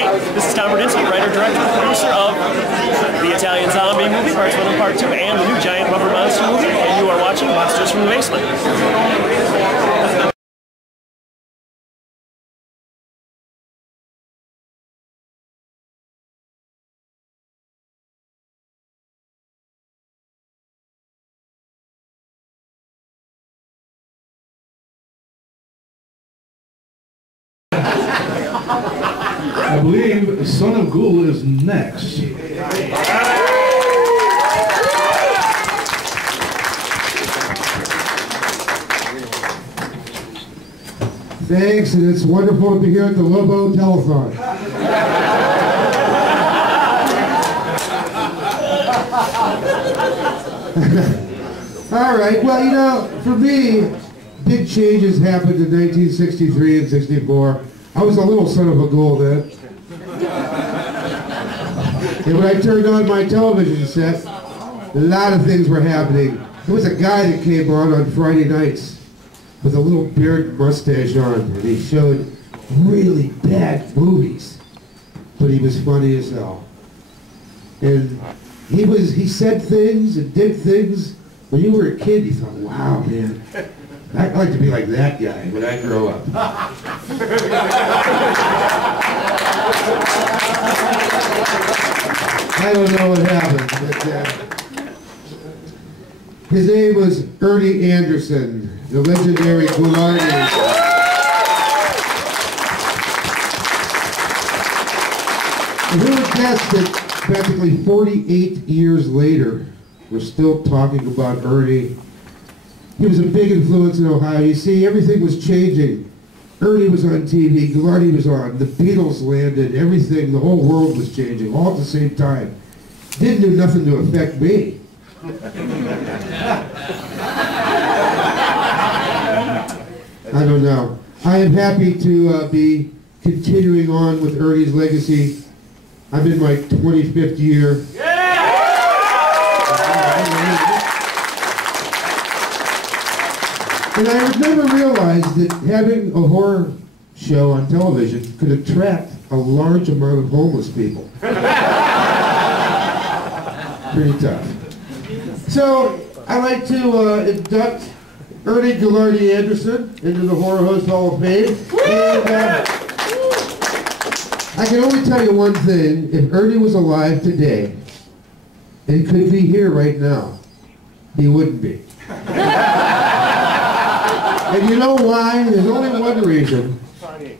This is Tom Berdinsky, writer, director, and producer of the Italian Zombie movie, Parts 1 and Part 2, and the new Giant Rubber Monster movie, and you are watching Monsters from the Basement. I believe Son of Ghoul is next. Thanks, and it's wonderful to be here at the Lobo Telethon. All right, well, you know, for me, big changes happened in 1963 and 64. I was a little son of a ghoul then. And when I turned on my television set, a lot of things were happening. There was a guy that came on Friday nights with a little beard and mustache on, and he showed really bad movies, but he was funny as hell. And he said things and did things. When you were a kid, you thought, wow, man, I'd like to be like that guy when I grow up. I don't know what happened, but his name was Ernie Anderson, the legendary Ghoulardi. And who would guess that practically 48 years later, we're still talking about Ernie. He was a big influence in Ohio. You see, everything was changing. Ernie was on TV, Ghoulardi was on, the Beatles landed, everything, the whole world was changing, all at the same time. Didn't do nothing to affect me. I don't know. I am happy to be continuing on with Ernie's legacy. I'm in my 25th year. And I would never realize that having a horror show on television could attract a large amount of homeless people. Pretty tough. So, I'd like to induct Ernie Ghoulardi Anderson into the Horror Host Hall of Fame. And I can only tell you one thing. If Ernie was alive today, and could be here right now, he wouldn't be. And you know why? There's only one reason.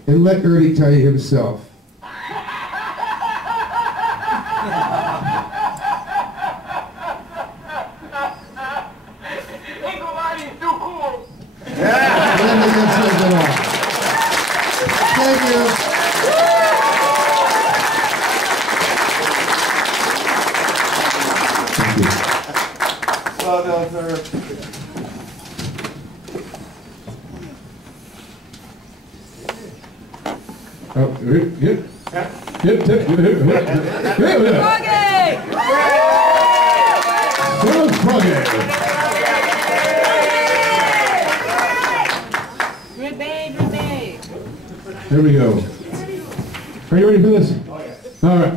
And let Ernie tell you himself. Thank you. Well done, sir. Oh, yep. There we go. Are you ready for this? All right.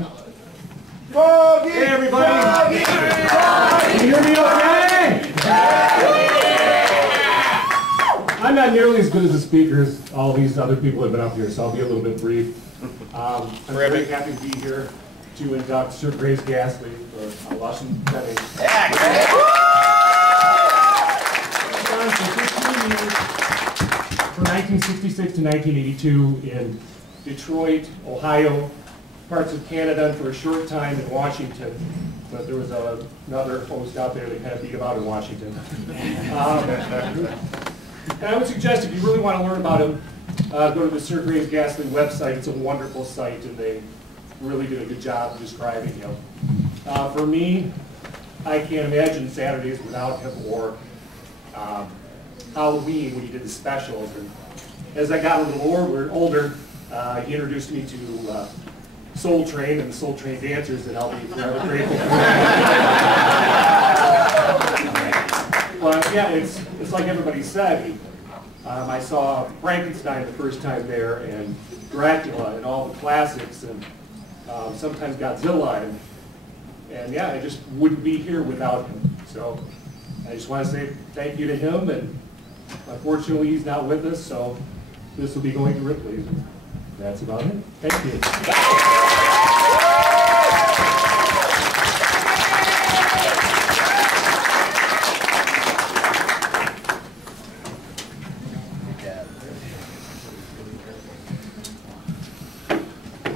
Froggy! Hey, everybody! Froggy! Can you hear me okay? I'm not nearly as good as the speakers all these other people have been up here, so I'll be a little bit brief. I'm very happy to be here to induct Sir Grace Ghastly for Washington Penning. From 1966 to 1982 in Detroit, Ohio, parts of Canada, and for a short time in Washington. But there was another host out there that kind of beat about in Washington. And I would suggest if you really want to learn about him, go to the Sir Grace Ghastly website. It's a wonderful site, and they really did a good job of describing him. For me, I can't imagine Saturdays without him, or Halloween when he did the specials. And as I got a little older, he introduced me to Soul Train and the Soul Train dancers that I'll be forever grateful for. But yeah, it's like everybody said. I saw Frankenstein the first time there, and Dracula, and all the classics, and sometimes Godzilla, and yeah, I just wouldn't be here without him. So I just want to say thank you to him, and unfortunately he's not with us, so this will be going to Ripley's. That's about it. Thank you.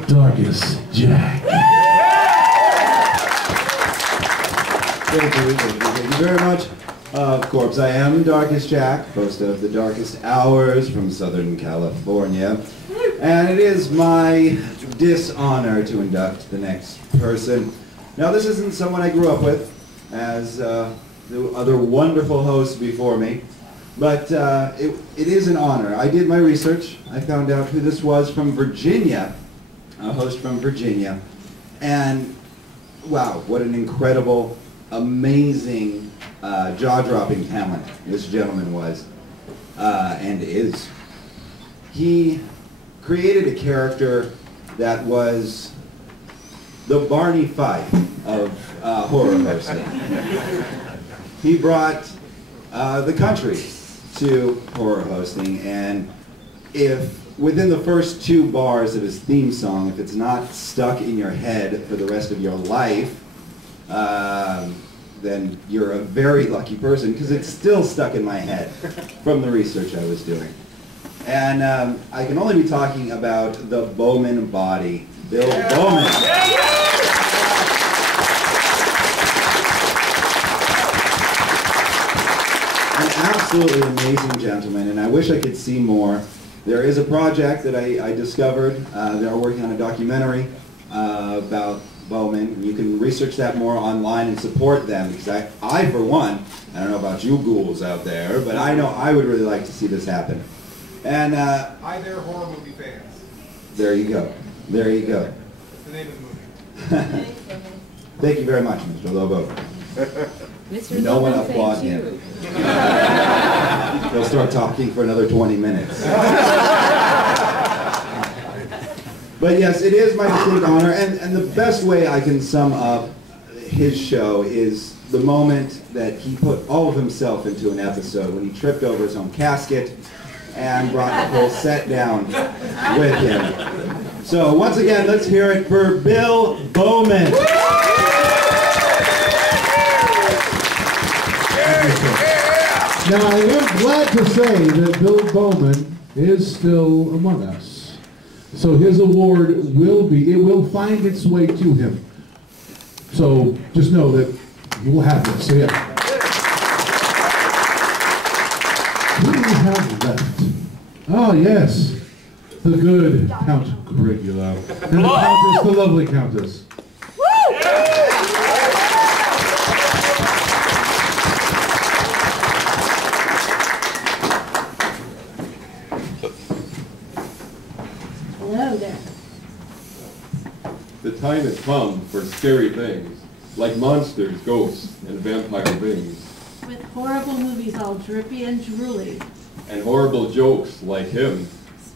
Darkest Jack. Thank you very much. Of course, I am Darkest Jack, host of The Darkest Hours from Southern California. And it is my dishonor to induct the next person. Now, this isn't someone I grew up with, as the other wonderful hosts before me, but it is an honor. I did my research. I found out who this was from Virginia, a host from Virginia. And wow, what an incredible, amazing, jaw-dropping talent this gentleman was, and is. He created a character that was the Barney Fife of horror hosting. He brought the country to horror hosting, and if within the first 2 bars of his theme song, if it's not stuck in your head for the rest of your life, then you're a very lucky person, because it's still stuck in my head from the research I was doing. And I can only be talking about the Bowman body, Bill Bowman. An absolutely amazing gentleman, and I wish I could see more. There is a project that I discovered. They're working on a documentary about Bowman. You can research that more online and support them, because I, for one, I don't know about you ghouls out there, but I know I would really like to see this happen. And Hi there, horror movie fans. there you go. There you go. That's the name of the movie. Thank you very much, Mr. Lobo. Mr. No one Lobo, thank applaud you. him. He'll start talking for another 20 minutes. But yes, it is my distinct honor, and the best way I can sum up his show is the moment that he put all of himself into an episode, when he tripped over his own casket and brought the whole set down with him. So once again, let's hear it for Bill Bowman. Now, I am glad to say that Bill Bowman is still among us. So his award will find its way to him. So just know that you will have this. So yeah. Who do we have left? Oh yes, the good Count Caligula. And the Countess, the lovely Countess. Hello there. The time has come for scary things, like monsters, ghosts, and vampire things, With horrible movies all drippy and drooly. and horrible jokes like him,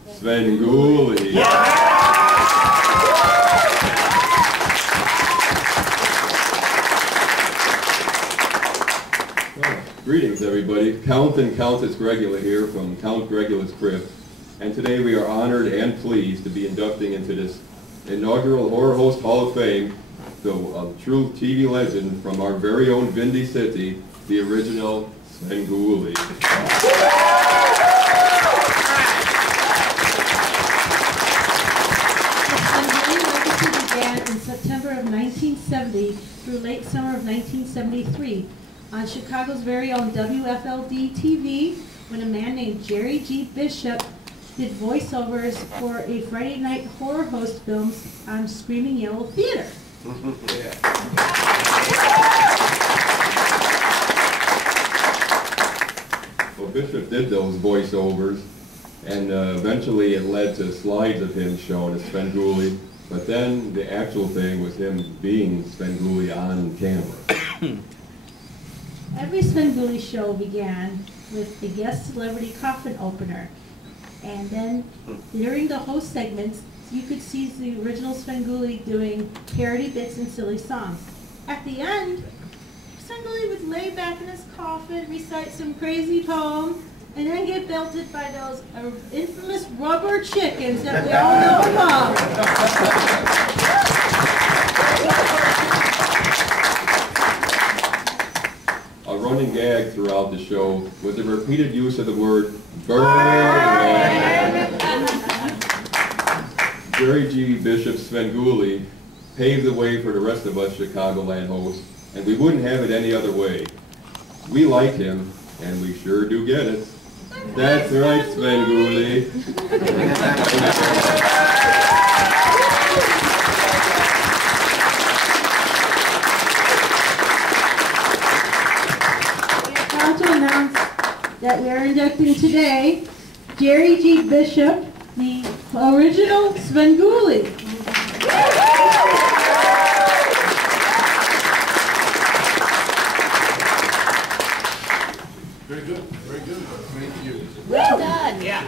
Sven Gulli. Greetings, everybody. Count and Countess Gregula here from Count Gregula's Crib, and today we are honored and pleased to be inducting into this inaugural Horror Host Hall of Fame a true TV legend from our very own Windy City, the original Sven Gulli. The legacy began in September of 1970 through late summer of 1973 on Chicago's very own WFLD TV, when a man named Jerry G. Bishop did voiceovers for a Friday night horror host films on Screaming Yellow Theater. Well, Bishop did those voiceovers, and eventually it led to slides of him shown as Sven Gulli, but then the actual thing was him being Sven Gulli on camera. Every Sven Gulli show began with a guest celebrity coffin opener. And then during the host segments, you could see the original Svengoolie doing parody bits and silly songs. At the end, Svengoolie would lay back in his coffin, recite some crazy poem, and then get belted by those infamous rubber chickens that we all know and love. A running gag throughout the show was the repeated use of the word burn. Jerry G. Bishop Svengoolie paved the way for the rest of us Chicagoland hosts, and we wouldn't have it any other way. We like him, and we sure do get it. That's right, Svengoolie. We're proud to announce that we are inducting today Jerry G. Bishop, the original Svengoolie. Very good, very good. Thank you. Well done. Yeah.